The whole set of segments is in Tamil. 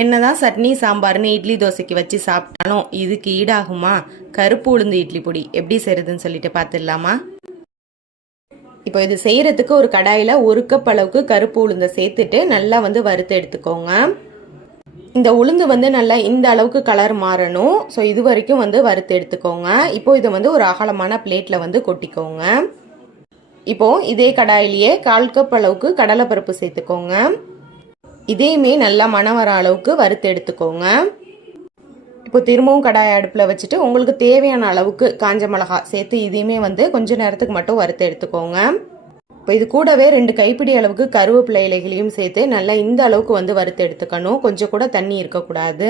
என்னதான் சட்னி சாம்பார்னு இட்லி தோசைக்கு வச்சு சாப்பிட்டாலும் இதுக்கு ஈடாகுமா? கருப்பு உளுந்து இட்லி பொடி எப்படி செய்யறதுன்னு சொல்லிட்டு பார்த்துடலாமா? இப்போ இது செய்யறதுக்கு ஒரு கடாயில் 1 கப் அளவுக்கு கருப்பு உளுந்தை சேர்த்துட்டு நல்லா வறுத்து எடுத்துக்கோங்க. இந்த உளுந்து நல்லா இந்த அளவுக்கு கலர் மாறணும். ஸோ இது வரைக்கும் வறுத்து எடுத்துக்கோங்க. இப்போ இதை ஒரு அகலமான பிளேட்டில் கொட்டிக்கோங்க. இப்போ இதே கடாயிலேயே 1/4 கப் அளவுக்கு கடலைப்பருப்பு சேர்த்துக்கோங்க. இதையுமே நல்லா மணம் வர அளவுக்கு வறுத்து எடுத்துக்கோங்க. இப்போ திரும்பவும் கடாயை அடுப்பில் வச்சுட்டு உங்களுக்கு தேவையான அளவுக்கு காஞ்ச மிளகா சேர்த்து இதையுமே கொஞ்ச நேரத்துக்கு மட்டும் வறுத்து எடுத்துக்கோங்க. இப்போ இது கூடவே 2 கைப்பிடி அளவுக்கு கருவேப்பிலை இலைகளையும் சேர்த்து நல்லா இந்த அளவுக்கு வறுத்து எடுத்துக்கணும். கொஞ்சம் கூட தண்ணி இருக்கக்கூடாது.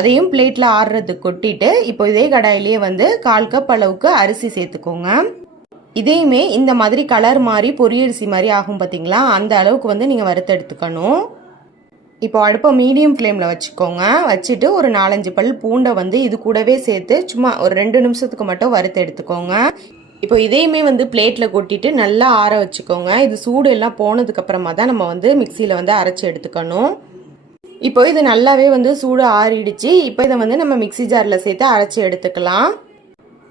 அதையும் பிளேட்டில் ஆறுறதுக்கு கொட்டிட்டு இப்போ இதே கடாயிலேயே 1/4 கப் அளவுக்கு அரிசி சேர்த்துக்கோங்க. இதையுமே இந்த மாதிரி கலர் மாதிரி பொரியரிசி மாதிரி ஆகும் பார்த்தீங்களா, அந்த அளவுக்கு நீங்கள் வறுத்து எடுத்துக்கணும். இப்போ அடுப்பை மீடியம் ஃப்ளேமில் வச்சுக்கோங்க. வச்சுட்டு ஒரு 4-5 பல் பூண்டை இது கூடவே சேர்த்து சும்மா ஒரு 2 நிமிஷத்துக்கு மட்டும் வறுத்து எடுத்துக்கோங்க. இப்போ இதையுமே பிளேட்டில் கொட்டிட்டு நல்லா ஆற வச்சுக்கோங்க. இது சூடு எல்லாம் போனதுக்கு அப்புறமா தான் நம்ம மிக்சியில் அரைச்சி எடுத்துக்கணும். இப்போ இது நல்லாவே சூடு ஆறிடுச்சு. இப்போ இதை நம்ம மிக்சி ஜாரில் சேர்த்து அரைச்சி எடுத்துக்கலாம்.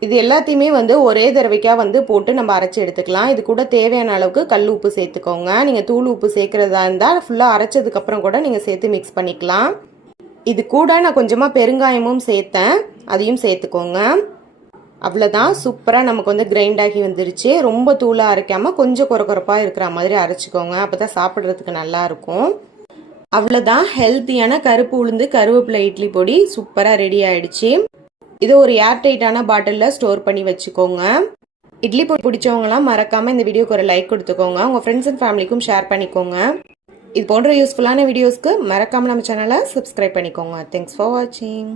இது எல்லாத்தையுமே ஒரே தடவைக்காக போட்டு நம்ம அரைச்சி எடுத்துக்கலாம். இது கூட தேவையான அளவுக்கு கல் உப்பு சேர்த்துக்கோங்க. நீங்கள் தூள் உப்பு சேர்க்குறதா இருந்தால் ஃபுல்லாக அரைச்சதுக்கப்புறம் கூட நீங்கள் சேர்த்து மிக்ஸ் பண்ணிக்கலாம். இது கூட நான் கொஞ்சமாக பெருங்காயமும் சேர்த்தேன், அதையும் சேர்த்துக்கோங்க. அவ்வளோதான், சூப்பராக நமக்கு கிரைண்ட் ஆகி வந்துருச்சு. ரொம்ப தூளாக அரைக்காமல் கொஞ்சம் குறப்பாக இருக்கிற மாதிரி அரைச்சிக்கோங்க. அப்போ தான் சாப்பிட்றதுக்கு நல்லாயிருக்கும். அவ்வளோதான், ஹெல்த்தியான கருப்பு உளுந்து கருவேப்பிலை இட்லி பொடி சூப்பராக ரெடி ஆயிடுச்சு. இது ஒரு ஏர்டைட்டான பாட்டிலில் ஸ்டோர் பண்ணி வச்சுக்கோங்க. இட்லி பொடி பிடிச்சவங்களாம் மறக்காமல் இந்த வீடியோக்கு ஒரு லைக் கொடுத்துக்கோங்க. உங்கள் ஃப்ரெண்ட்ஸ் அண்ட் ஃபேமிலிக்கும் ஷேர் பண்ணிக்கோங்க. இது போன்ற யூஸ்ஃபுல்லான வீடியோஸ்க்கு மறக்காமல் நம்ம சேனலை சப்ஸ்கிரைப் பண்ணிக்கோங்க. தேங்க்ஸ் ஃபார் வாட்சிங்.